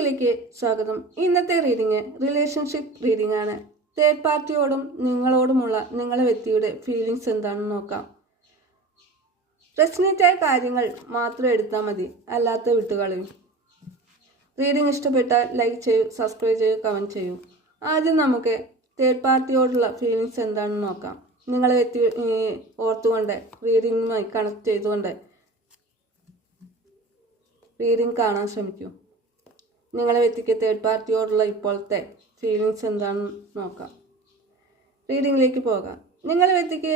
റീഡിങ്ങിലേക്ക് സ്വാഗതം. ഇന്നത്തെ reading relationship reading ആണ്. തേർഡ് പാർട്ടിയോടും നിങ്ങളോടുമുള്ള നിങ്ങളുടെ വ്യക്തിയുടെ ഫീലിങ്സ് എന്താണെന്ന് നോക്കാം. റെസനേറ്റായ കാര്യങ്ങൾ മാത്രം എടുത്താൽ മതി, അല്ലാത്ത വിട്ടുകളയും. റീഡിംഗ് ഇഷ്ടപ്പെട്ടാൽ ലൈക്ക് ചെയ്യൂ, സബ്സ്ക്രൈബ് ചെയ്യൂ, കമൻറ്റ് ചെയ്യൂ. ആദ്യം നമുക്ക് തേർഡ് പാർട്ടിയോടുള്ള ഫീലിങ്സ് എന്താണെന്ന് നോക്കാം. നിങ്ങളെ വ്യക്തി ഓർത്തുകൊണ്ട് റീഡിങ്ങുമായി കണക്ട് ചെയ്തുകൊണ്ട് റീഡിംഗ് കാണാൻ ശ്രമിക്കൂ. നിങ്ങളെ വ്യക്തിക്ക് തേർഡ് പാർട്ടിയോടുള്ള ഇപ്പോഴത്തെ ഫീലിങ്സ് എന്താണെന്ന് നോക്കാം. റീഡിങ്ങിലേക്ക് പോകാം. നിങ്ങളെ വ്യക്തിക്ക്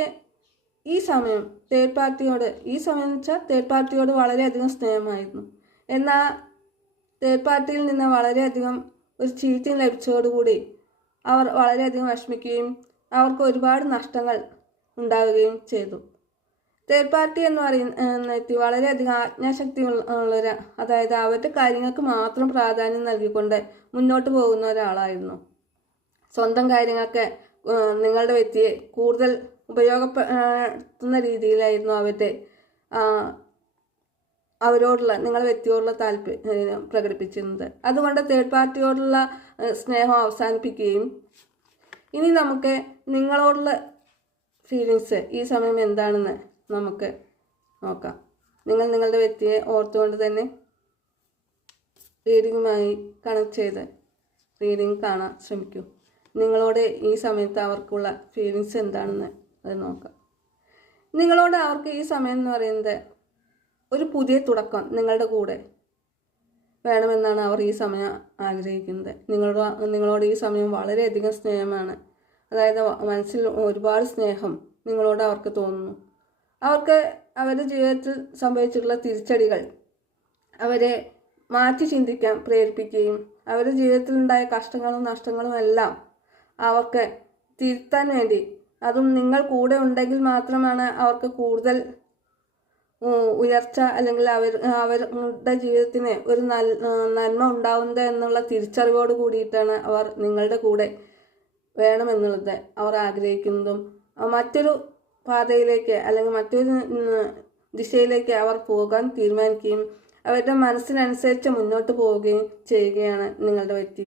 ഈ സമയം തേർഡ് പാർട്ടിയോട് എന്ന് വെച്ചാൽ തേർഡ് പാർട്ടിയോട് വളരെയധികം സ്നേഹമായിരുന്നു. എന്നാൽ തേർഡ് പാർട്ടിയിൽ നിന്ന് വളരെയധികം ഒരു ചീറ്റിംഗ് ലഭിച്ചതോടുകൂടി അവർ വളരെയധികം വിഷമിക്കുകയും അവർക്ക് ഒരുപാട് നഷ്ടങ്ങൾ ഉണ്ടാവുകയും ചെയ്തു. തേർഡ് പാർട്ടി എന്ന് പറയുന്ന വ്യക്തി വളരെയധികം ആജ്ഞാശക്തി ഉള്ളൊരു, അതായത് അവരുടെ കാര്യങ്ങൾക്ക് മാത്രം പ്രാധാന്യം നൽകിക്കൊണ്ട് മുന്നോട്ട് പോകുന്ന ഒരാളായിരുന്നു. സ്വന്തം കാര്യങ്ങൾക്ക് നിങ്ങളുടെ വ്യക്തിയെ കൂടുതൽ ഉപയോഗപ്പെടുത്തുന്ന രീതിയിലായിരുന്നു അവരോടുള്ള നിങ്ങളുടെ വ്യക്തിയോടുള്ള താല്പര്യം പ്രകടിപ്പിച്ചിരുന്നത്. അതുകൊണ്ട് തേർഡ് പാർട്ടിയോടുള്ള സ്നേഹം അവസാനിപ്പിക്കുകയും ഇനി നമുക്ക് നിങ്ങളോടുള്ള ഫീലിങ്സ് ഈ സമയം എന്താണെന്ന് നമുക്ക് നോക്കാം. നിങ്ങളുടെ വ്യക്തിയെ ഓർത്തുകൊണ്ട് തന്നെ റീഡിങ്ങുമായി കണക്ട് ചെയ്ത് റീഡിങ് കാണാൻ ശ്രമിക്കൂ. നിങ്ങളോട് ഈ സമയത്ത് അവർക്കുള്ള ഫീലിങ്സ് എന്താണെന്ന് അത് നോക്കാം. നിങ്ങളോട് അവർക്ക് ഈ സമയം എന്ന് പറയുന്നത് ഒരു പുതിയ തുടക്കം നിങ്ങളുടെ കൂടെ വേണമെന്നാണ് അവർ ഈ സമയം ആഗ്രഹിക്കുന്നത്. നിങ്ങളോട് ഈ സമയം വളരെയധികം സ്നേഹമാണ്. അതായത് മനസ്സിൽ ഒരുപാട് സ്നേഹം നിങ്ങളോട് അവർക്ക് തോന്നുന്നു. അവർക്ക് അവരുടെ ജീവിതത്തിൽ സംഭവിച്ചിട്ടുള്ള തിരിച്ചടികൾ അവരെ മാറ്റി ചിന്തിക്കാൻ പ്രേരിപ്പിക്കുകയും അവരുടെ ജീവിതത്തിലുണ്ടായ കഷ്ടങ്ങളും നഷ്ടങ്ങളും എല്ലാം അവർക്ക് തിരുത്താൻ വേണ്ടി, അതും നിങ്ങൾ കൂടെ ഉണ്ടെങ്കിൽ മാത്രമാണ് അവർക്ക് കൂടുതൽ ഉയർച്ച അല്ലെങ്കിൽ അവരുടെ ജീവിതത്തിന് ഒരു നന്മ ഉണ്ടാവുന്നത് എന്നുള്ള തിരിച്ചറിവോട് കൂടിയിട്ടാണ് അവർ നിങ്ങളുടെ കൂടെ വേണമെന്നുള്ളത് അവർ ആഗ്രഹിക്കുന്നതും മറ്റൊരു പാതയിലേക്ക് അല്ലെങ്കിൽ മറ്റൊരു ദിശയിലേക്ക് അവർ പോകാൻ തീരുമാനിക്കുകയും അവരുടെ മനസ്സിനനുസരിച്ച് മുന്നോട്ട് പോവുകയും ചെയ്യുകയാണ് നിങ്ങളുടെ വ്യക്തി.